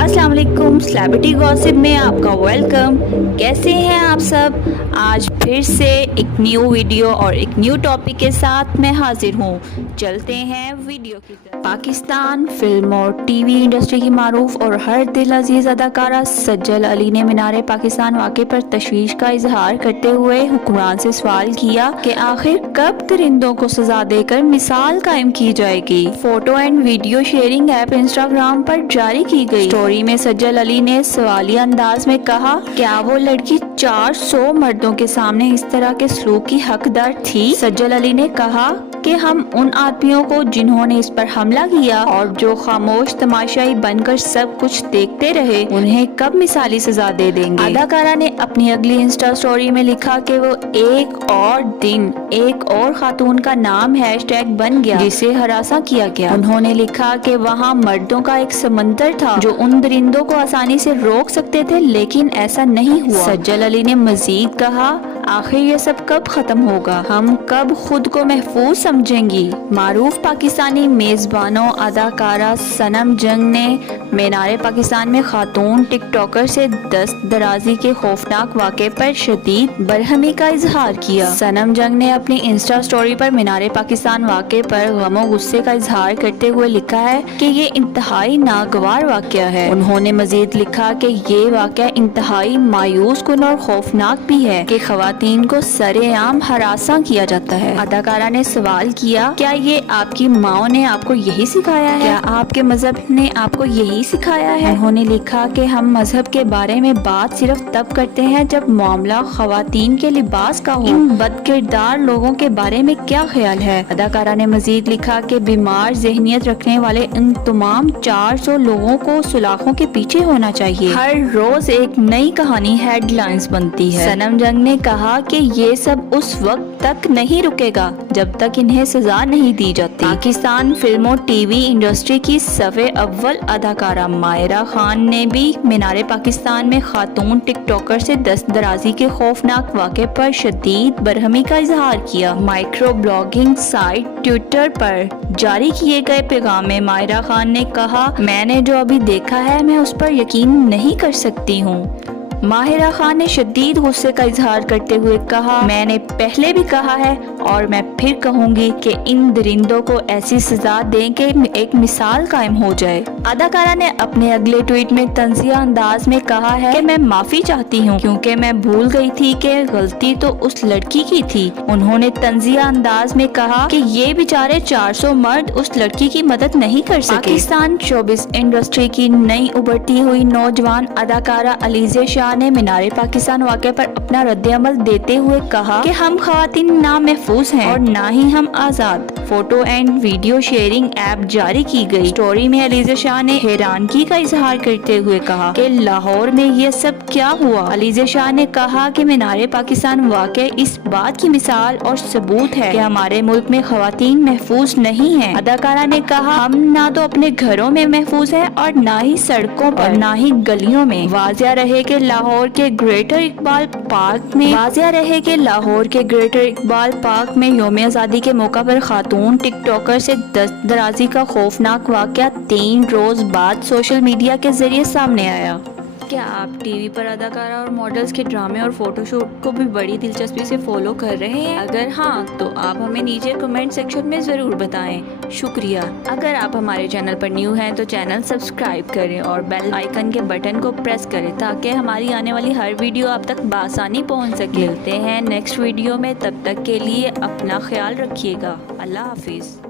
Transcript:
अस्सलाम वालेकुम, celebrity gossip में आपका वेलकम। कैसे हैं आप सब? आज फिर से एक न्यू वीडियो और एक न्यू टॉपिक के साथ मैं हाजिर हूँ। चलते हैं वीडियो की तरफ। पाकिस्तान फिल्म और टीवी इंडस्ट्री की मारूफ और हर दिल अजीज अदाकारा सज्जल अली ने मीनार पाकिस्तान वाक़े पर तशवीश का इजहार करते हुए हुक्मरान से सवाल किया कि आखिर कब दरिंदों को सजा देकर मिसाल कायम की जाएगी। Photo and video sharing app Instagram पर जारी की गई स्टोरी में सज्जल अली ने सवालिया अंदाज में कहा, क्या वो लड़की 400 मर्दों के सामने इस तरह के सलूक की हकदार थी? सज्जल अली ने कहा कि हम उन आदमियों को जिन्होंने इस पर हमला किया और जो खामोश तमाशाई बनकर सब कुछ देखते रहे, उन्हें कब मिसाली सजा दे देंगे। अदाकारा ने अपनी अगली इंस्टा स्टोरी में लिखा कि वो एक और दिन एक और खातून का नाम हैशटैग बन गया जिसे हरासा किया गया। उन्होंने लिखा कि वहाँ मर्दों का एक समंदर था जो उन दरिंदों को आसानी से रोक सकते थे, लेकिन ऐसा नहीं हुआ। सज्जल अली ने मजीद कहा, आखिर ये सब कब खत्म होगा? हम कब खुद को महफूज समझेंगी? मारूफ पाकिस्तानी मेजबानों अदाकारा सनम जंग ने मीनार पाकिस्तान में खातून टिकटॉकर से दस्त दराजी के खौफनाक वाक़े पर शदीद बरहमी का इजहार किया। सनम जंग ने अपनी इंस्टा स्टोरी पर मीनार पाकिस्तान वाक़े पर गमो गुस्से का इजहार करते हुए लिखा है कि ये इंतहाई नागवार वाक़या है। उन्होंने मजीद लिखा कि ये वाक़या इंतहाई मायूस कुन और खौफनाक भी है कि खवातीन को सरेआम हरासा किया जाता है। अदाकारा ने सवाल किया, क्या ये आपकी माओ ने आपको यही सिखाया है? क्या आपके मजहब ने आपको यही सिखाया है? उन्होंने लिखा कि हम मजहब के बारे में बात सिर्फ तब करते हैं जब मामला खवातीन के लिबास का हो। इन बदकिरदार लोगों के बारे में क्या ख्याल है? अदाकारा ने मजीद लिखा कि बीमार ज़हनियत रखने वाले इन तमाम 400 लोगों को सुलाखों के पीछे होना चाहिए। हर रोज एक नई कहानी हेडलाइंस बनती है। सनम जंग ने कहा कि ये सब उस वक्त तक नहीं रुकेगा जब तक इन्हें सजा नहीं दी जाती। पाकिस्तान फिल्म और टीवी इंडस्ट्री की सफ़े अव्वल अदाकारा माहिरा खान ने भी मीनार पाकिस्तान में खातून टिकटॉकर से दस्त दराजी के खौफनाक वाक़े पर शदीद बरहमी का इजहार किया। माइक्रो ब्लॉगिंग साइट ट्विटर पर जारी किए गए पैगाम में माहिरा खान ने कहा, मैंने जो अभी देखा है मैं उस पर यकीन नहीं कर सकती हूँ। माहिरा खान ने शदीद गुस्से का इजहार करते हुए कहा, मैंने पहले भी कहा है और मैं फिर कहूंगी कि इन दरिंदों को ऐसी सजा दें कि एक मिसाल कायम हो जाए। अदाकारा ने अपने अगले ट्वीट में तंजिया अंदाज में कहा है कि मैं माफी चाहती हूँ क्योंकि मैं भूल गई थी कि गलती तो उस लड़की की थी। उन्होंने तंजिया अंदाज में कहा कि ये बेचारे 400 मर्द उस लड़की की मदद नहीं कर सके। पाकिस्तान शोबिज इंडस्ट्री की नई उभरती हुई नौजवान अदाकारा alizey शाह ने मीनार पाकिस्तान वाक़े पर अपना रद्द-ए-अमल देते हुए कहा कि हम खवातीन ना महफूज हैं और ना ही हम आज़ाद। Photo and video sharing app जारी की गई स्टोरी में alizey शाह ने हैरानगी का इजहार करते हुए कहा कि लाहौर में ये सब क्या हुआ। alizey शाह ने कहा कि मीनार पाकिस्तान वाक़े इस बात की मिसाल और सबूत है कि हमारे मुल्क में खवातीन महफूज नहीं है। अदाकारा ने कहा, हम ना तो अपने घरों में महफूज है और ना ही सड़कों पर, ना ही गलियों में। वाज़िया रहे कि लाहौर के ग्रेटर इकबाल पार्क में यौम आज़ादी के मौका पर खातून टिकटॉकर से दस्त दराजी का खौफनाक वाक़या 3 रोज बाद सोशल मीडिया के जरिए सामने आया। क्या आप टीवी पर अदाकारा और मॉडल्स के ड्रामे और फोटोशूट को भी बड़ी दिलचस्पी से फॉलो कर रहे हैं? अगर हाँ तो आप हमें नीचे कमेंट सेक्शन में ज़रूर बताएं। शुक्रिया। अगर आप हमारे चैनल पर न्यू हैं तो चैनल सब्सक्राइब करें और बेल आइकन के बटन को प्रेस करें ताकि हमारी आने वाली हर वीडियो आप तक बआसानी पहुँच सके। मिलते हैं नेक्स्ट वीडियो में, तब तक के लिए अपना ख्याल रखिएगा। अल्लाह हाफिज़।